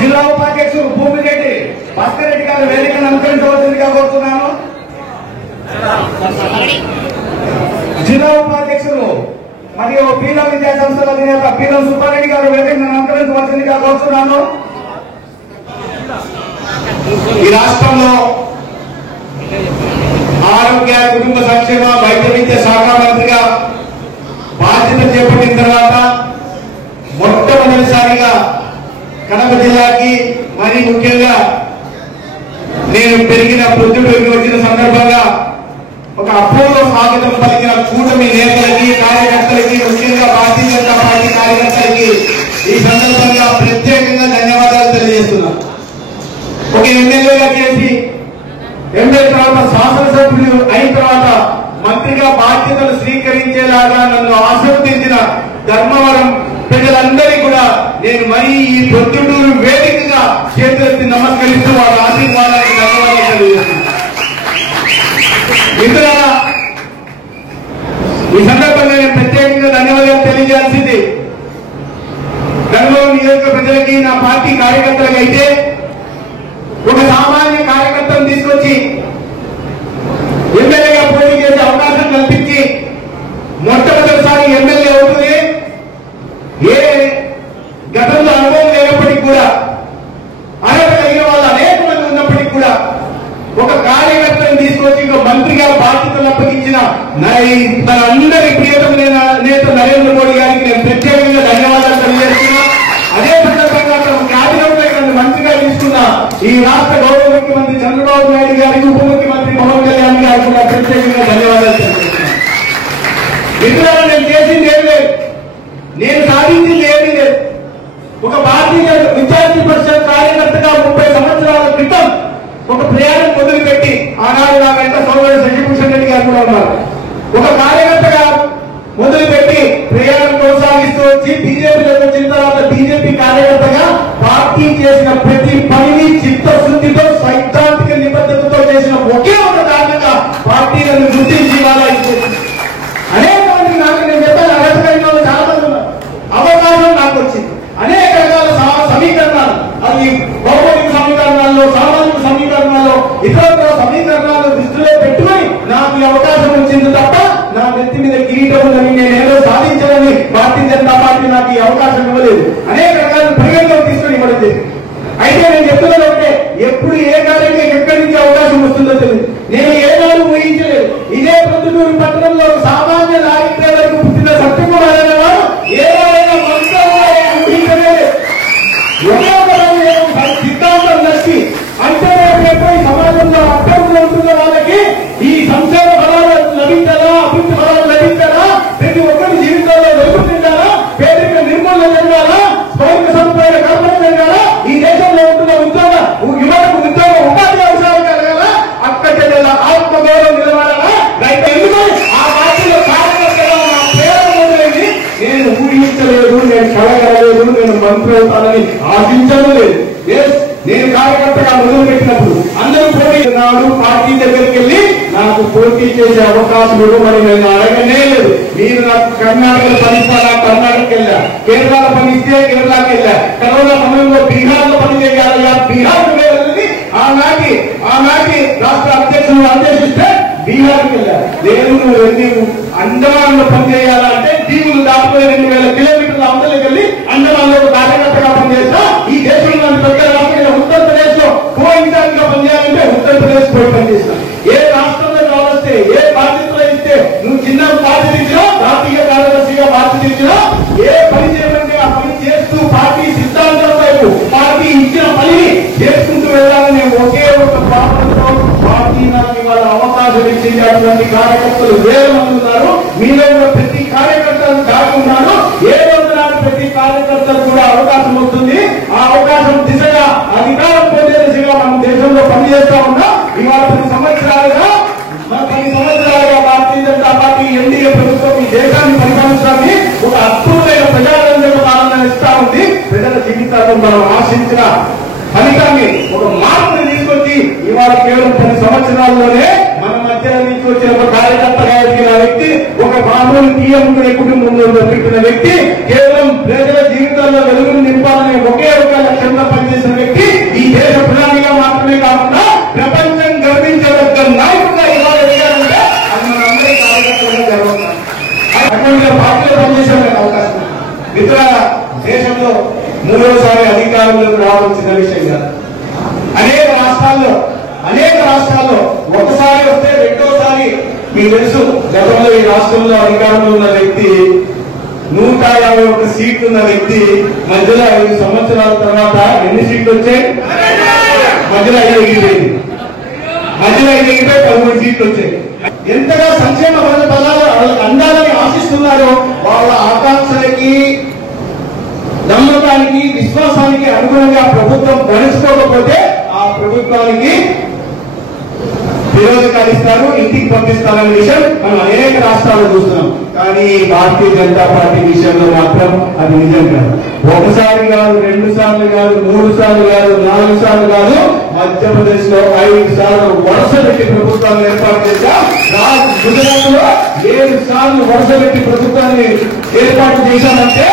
జిల్లా ఉపాధ్యక్షులు భూమిరెడ్డి భాస్కర్ రెడ్డి గారు వేదికను అనుకరించవలసిందిగా కోరుతున్నాను. జిల్లా ఉపాధ్యక్షులు మరియు పీలం విద్యా సంస్థల అధినేత పీలం సుబ్బారెడ్డి గారు వేదికను అనుకరించవలసిందిగా కోరుతున్నాను. ఈ రాష్ట్రంలో ఆరోగ్య కుటుంబ సంక్షేమ వైద్య విద్య శాఖ మంత్రిగా బాధ్యత చేపట్టిన తర్వాత మొట్టమొదటిసారిగా కడప జిల్లాకి మరి ముఖ్యంగా నేను పెరిగిన ప్రొద్దుటూరుకి వచ్చిన సందర్భంగా ఒక అపూర్వ స్వాగతం పలికిన కూటమి నేతలకి కార్యకర్తలకి ముఖ్యంగా భారతీయ జనతా పార్టీ కార్యకర్తలకి ఈ సందర్భంగా ప్రత్యేకంగా ధన్యవాదాలు తెలియజేస్తున్నా. ఒక ఎమ్మెల్యేగా చేసి ఎమ్మెల్యే తర్వాత శాసనసభ్యులు అయిన తర్వాత మంత్రిగా బాధ్యతలు స్వీకరించేలాగా నన్ను ఆశీర్వదించిన ధర్మవరం ప్రజలందరికీ కూడా నేను మరీ ఈ ప్రొద్దుటూరు వేదికగా చేతులెత్తి నమస్కరిస్తూ వాళ్ళ ఆశీర్వాదానికి ధన్యవాదాలు తెలియజేస్తున్నాను. మిత్రులారా, ఈ సందర్భంగా నేను ప్రత్యేకంగా ధన్యవాదాలు తెలియజేయాల్సింది ధర్మవరం నియోజక ప్రజలకి, నా పార్టీ కార్యకర్తలకి. అయితే ఒక సామాన్య కార్యకర్తను తీసుకొచ్చి ఎమ్మెల్యేగా పోటీ చేసే అవకాశం కల్పించి మొట్టమొదటిసారి ఎమ్మెల్యే అవుతుంది. ఏ గతంలో అనుభవం లేనప్పటికీ కూడా అర్హత కలిగిన వాళ్ళు అనేక మంది ఉన్నప్పటికీ కూడా ఒక కార్యకర్తను తీసుకొచ్చి ఒక మంత్రిగా బాధ్యతలు అప్పగించిన తనందరి ప్రియతమ నేత నరేంద్ర మోడీ గారికి నేను ప్రత్యేకంగా ధన్యవాదాలు తెలియజేస్తున్నా. అదే సందర్భంగా క్యాబినెట్ మంత్రిగా తీసుకున్న ఈ రాష్ట్ర గౌరవ ముఖ్యమంత్రి చంద్రబాబు నాయుడు గారికి, ఉప ముఖ్యమంత్రి పవన్ కళ్యాణ్ గారికి కూడా ప్రత్యేకంగా ధన్యవాదాలు తెలియజేస్తున్నాను. మిత్రులారా, నేను చేసింది ఏం లేదు, నేను సాధించింది ఏమీ లేదు. ఒక భారతీయ విద్యార్థి పరిషత్ కార్యకర్తగా 30 సంవత్సరాల క్రితం ఒక ప్రయాణం మొదలుపెట్టి, ఆనాడు నా వెంట సోదరుడు శశిభూషణ్ రెడ్డి గారు కూడా ఉన్నారు, ఒక కార్యకర్తగా మొదలుపెట్టి ప్రయాణం కొనసాగిస్తూ వచ్చి బీజేపీలోకి వచ్చిన తర్వాత బీజేపీ కార్యకర్తగా పార్టీ చేసిన ప్రతి పనిని చిత్తశుద్ధితో సైద్ధాంతిక నిబద్ధతతో చేసిన ఒకే ఒక కారణంగా పార్టీ నన్ను గుర్తించి అనేక మంది నాకు నేను చెప్పాను, అర్హత కలిగిన వాళ్ళు చాలా మంది ఉన్నారు. అవకాశం నాకు వచ్చింది. అనేక రకాల సమీకరణాలు, అది భౌగోళిక సమీకరణాల్లో, సామాజిక సమీకరణాల్లో, ఇతర సమీకరణాలను దృష్టిలో పెట్టుకుని నాకు ఈ అవకాశం వచ్చింది తప్ప నా నెత్తి మీద కిరీటం ఉందని నేనేదో సాధించాలని భారతీయ జనతా పార్టీ నాకు ఈ అవకాశం ఇవ్వలేదు. అనేక రకాల పరిగణలోకి తీసుకుని ఇవ్వడం జరిగింది. అయితే నేను చెప్తున్నది ఒకటే, ఎప్పుడు ఏ కార్యంగా ఎక్కడి నుంచి అవకాశం వస్తుందో తెలియదు. నేను ఏనాడు ఊహించలేదు. ఇదే ప్రొద్దుటూరు పట్టణంలో సామాన్య లారీ డ్రైవర్కు పుట్టిన సత్యకుమార్ అనే వారు ఏదైనా ఊహించలేదు. సిద్ధాంతం నచ్చి అంతేపోయి సమాజంలో అర్థంలో ఉంటున్న వాళ్ళకి ఈ సంక్షేమ ఫలాలు లభించాలా, అభివృద్ధి మంత్రి అవుతానని ఆశించడం లేదు. నేను కార్యకర్తగా మొదలు పెట్టినప్పుడు అందరూ పోటీ నాడు పార్టీ దగ్గరికి వెళ్ళి నాకు పోటీ చేసే అవకాశం ఇవ్వమని నేను అడగనే లేదు. నేను నాకు కర్ణాటకలో పనిస్తానా కర్ణాటకకి వెళ్ళా, కేరళలో పనిస్తే కేరళకి వెళ్ళా, కరోనా సమయంలో బీహార్ లో పని చేయాలయ్యా బీహార్ వెళ్ళి ఆనాటి రాష్ట్ర అధ్యక్షులు ఆదేశిస్తే బీహార్కి వెళ్ళా. నేను నువ్వు అండమాన్ లో పనిచేయాలంటే దీవులు దాటిపోయి 2000 కిలోమీటర్ల అవతలకి వెళ్ళి అండమాన్ లో కార్యకర్తగా పనిచేస్తా. ఈ దేశంలో పెద్ద రాష్ట్రంగా ఉత్తరప్రదేశ్ లో కోయిన్సాన్ గా పనిచేయాలంటే ఉత్తరప్రదేశ్ పోయి పనిచేస్తా. ఏ రాష్ట్రంలో కావస్తే ఏ బాధ్యతలో ఇస్తే నువ్వు చిన్న బాధ్యత ఇచ్చినా జాతీయ కార్యదర్శిగా బాధ్యత ఇచ్చినా ఏ పని చేయమంటే ఆ పని చేస్తూ పార్టీ సిద్ధాంతం వైపు పార్టీ ఇచ్చిన పనిని చేసుకుంటూ వెళ్ళాలని ఒకే ఒక భావనతో పార్టీ నాకు ఇవాళ అవకాశం ఇచ్చింది. అటువంటి కార్యకర్తలు వేల మంది ఉన్నారు. మీలో ప్రతి కార్యకర్తలు దాగి ఉన్నారు. ఏ రోజు నాడు ప్రతి కార్యకర్తలు కూడా అవకాశం వస్తుంది. ఆ అవకాశం దిశగా అధికారం పొందే దిశగా మనం దేశంలో పనిచేస్తా ఉన్నాం. ఇవాళ 10 సంవత్సరాలుగా భారతీయ జనతా పార్టీ ఎన్డీఏ ప్రభుత్వం ఈ దేశాన్ని పరిపాలించడాన్ని ఒక అద్భుతమైన ప్రజారంజక పాలన ఇస్తా ఉంది. ప్రజల జీవితాల్లో మనం ఆశించిన ఫలితాన్ని ఒక మార్పుని తీసుకొచ్చి ఇవాళ కేవలం 10 సంవత్సరాల్లోనే మన మధ్య నుంచి వచ్చిన ఒక కార్యకర్తగా ఎదిగిన వ్యక్తి, ఒక మామూలు టీఎంకునే కుటుంబంలో పెట్టిన వ్యక్తి, కేవలం ప్రజల జీవితాల్లో వెలుగును నింపాలనే ఒకే ఒక లక్ష్యంగా పనిచేసిన వ్యక్తి ఈ దేశ ప్రధానిగా మాత్రమే కాకుండా ప్రపంచం గర్వించదగ్గ నాయకుడిగా ఇవాళ ఎదిగారంటే అది మన అందరి కార్యకర్తలుగా జరుగుతుంది. అటువంటి పార్టీలో పనిచేసే అవకాశం మిత్రుల దేశంలో 3వసారి అధికారంలోకి రావాల్సిన విషయం కాదు. అనేక రాష్ట్రాల్లో ఒకసారి వస్తే రెండోసారి మీకు తెలుసు. గతంలో ఈ రాష్ట్రంలో అధికారంలో ఉన్న వ్యక్తి 151 సీట్లు ఉన్న వ్యక్తి మధ్యలో 5 సంవత్సరాల తర్వాత ఎన్ని సీట్లు వచ్చాయి? మధ్యలో 5 ఎగిరిపోయింది. 13 సీట్లు వచ్చాయి. ఎంతగా సంక్షేమ పథకాలు వాళ్ళకి అందాలని ఆశిస్తున్నారో వాళ్ళ ఆకాంక్షలకి నమ్మకానికి విశ్వాసానికి అనుగుణంగా ప్రభుత్వం గడుచుకోకపోతే ఆ ప్రభుత్వానికి విరోధకాలు ఇస్తారు, ఇంటికి పంపిస్తారనే విషయం మనం అనేక రాష్ట్రాల్లో చూస్తున్నాం. కానీ భారతీయ జనతా పార్టీ విషయంలో మాత్రం అది నిజం కాదు. ఒకసారి కాదు, 2 సార్లు కాదు, 3 సార్లు కాదు, 4 సార్లు కాదు, మధ్యప్రదేశ్ లో 5 సార్లు వరుస పెట్టి ప్రభుత్వాన్ని ఏర్పాటు చేశాం. గుజరాత్ లో 7 సార్లు వరుస పెట్టి ప్రభుత్వాన్ని ఏర్పాటు చేశామంటే